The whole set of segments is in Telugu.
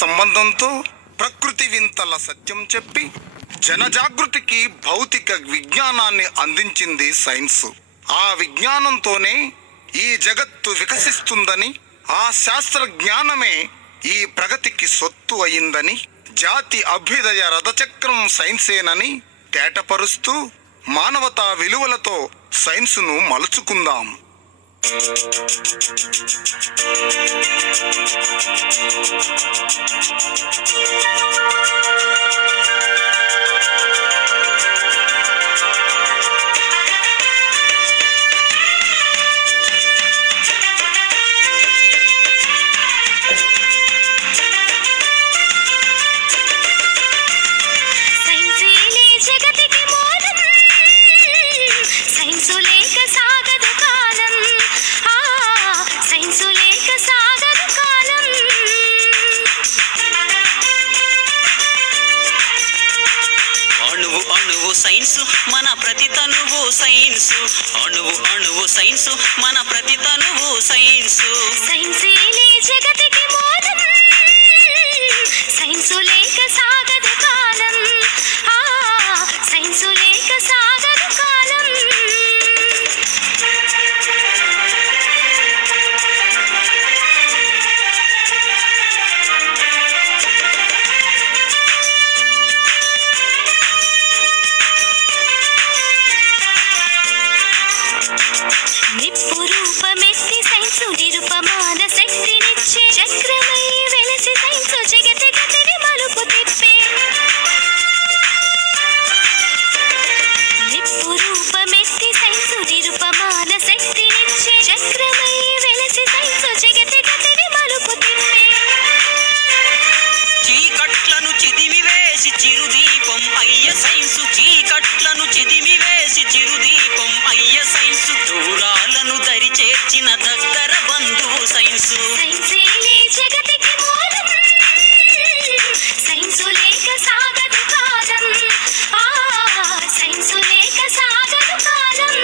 సంబంధంతో ప్రకృతి వింతల సత్యం చెప్పి జనజాగృతికి భౌతిక విజ్ఞానాన్ని అందించింది సైన్స్. ఆ విజ్ఞానంతోనే ఈ జగత్తు వికసిస్తుందని, ఆ శాస్త్ర జ్ఞానమే ఈ ప్రగతికి సొత్తు అయిందని, జాతి అభ్యుదయ రథచక్రం సైన్సేనని తేటపరుస్తూ మానవతా విలువలతో సైన్సును మలుచుకుందాం. సైన్సు మన ప్రతి తనువు సైన్సు, అణువు అణువు సైన్సు మన ప్రతి తనువు సైన్సు. సైన్సేలే జగతికి మూలం, సైన్సు లేక సాగదు కాలం, సైన్సు లేక సాగదు కాలం. నిప్పు రూపమెత్తి సైన్సు నిరుపమాన శక్తినిచ్చే, చక్రమై వెలసి సైన్సు జగతి గతిని మలుపు తిప్పే. నిప్పు రూపమెత్తి సైన్సు నిరుపమాన శక్తినిచ్చే, చక్రమై వెలసి సైన్సు జగతి గతిని మలుపు తిప్పే. చీకట్లను చిదిమి వేసి చిరుదీపం అయ్య సైన్సు, చీకట్లను చిదిమి వేసి చిరుదీపం అయ్య సైన్సు, దూరాలను దరి చేర్చిన దగ్గర బంధువు సైన్సు. సైన్సేలే జగతికి మూలం, సైన్సు లేక సాగదు కాలం, సైన్సు లేక సాగదు కాలం.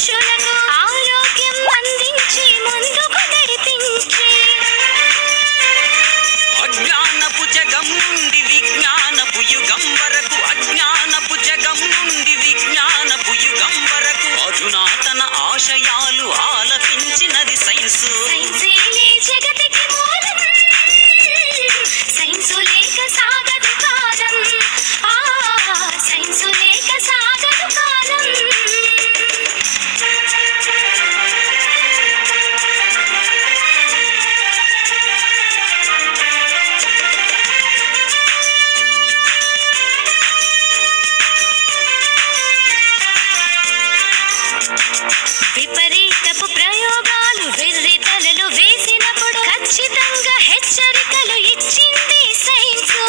మనుషులకు ఆరోగ్యం అందించి ముందుకు నడిపించి అజ్ఞానపు జగం నుండి విజ్ఞానపు యుగం వరకు, అజ్ఞానపు జగం నుండి విజ్ఞానపు యుగం వరకు అధునాతన ఆశయాలు ఆలపించినది సైన్సు. సైన్సేలే జగతికి మూలం, సైన్సు లేక సాగదు కాలం. సైన్సు లేక సాగదు కాలం. విపరీతపు ప్రయోగాలు వెర్రి తలలు వేసినప్పుడు ఖచ్చితంగా హెచ్చరికలు ఇచ్చింది సైన్సు.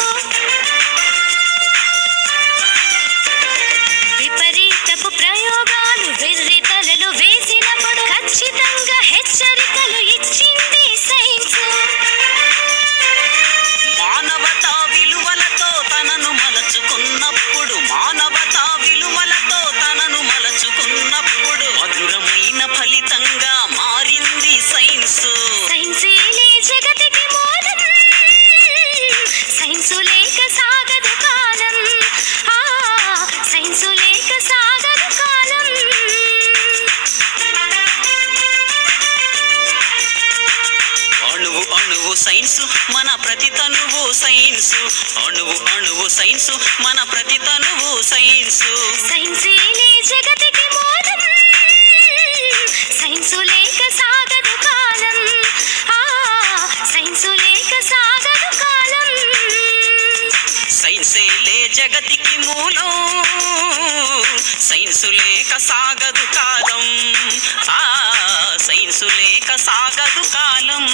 విపరీతపు ప్రయోగాలు వెర్రి తలలు వేసినప్పుడు ఖచ్చితంగా హెచ్చరికలు ఇచ్చింది సైన్సు. మానవతా విలువలతో తనను మలచుకున్నప్పుడు, మానవతా విలువలతో తనను మలచుకున్నప్పుడు మధురమైన ఫలితంగా మారింది సైన్సు. సైన్సేలే జగతికి మూలం, సైన్సు లేక సాగదు కాలం. సైన్సు లేక సాగదు కాలం. అణువు అణువు సైన్సు మన ప్రతి తనువు సైన్సు, అణువు అణువు సైన్సు మన ప్రతి తనువు సైన్సు. సైన్సేలే జగతికి మూలం, సైన్సు లేక సాగదు కాలం. సైన్సు లేక సాగదు కాలం. సైన్సేలే జగతికి మూలం, సైన్సు లేక సాగదు కాలం. సైన్సు లేక సాగదు కాలం.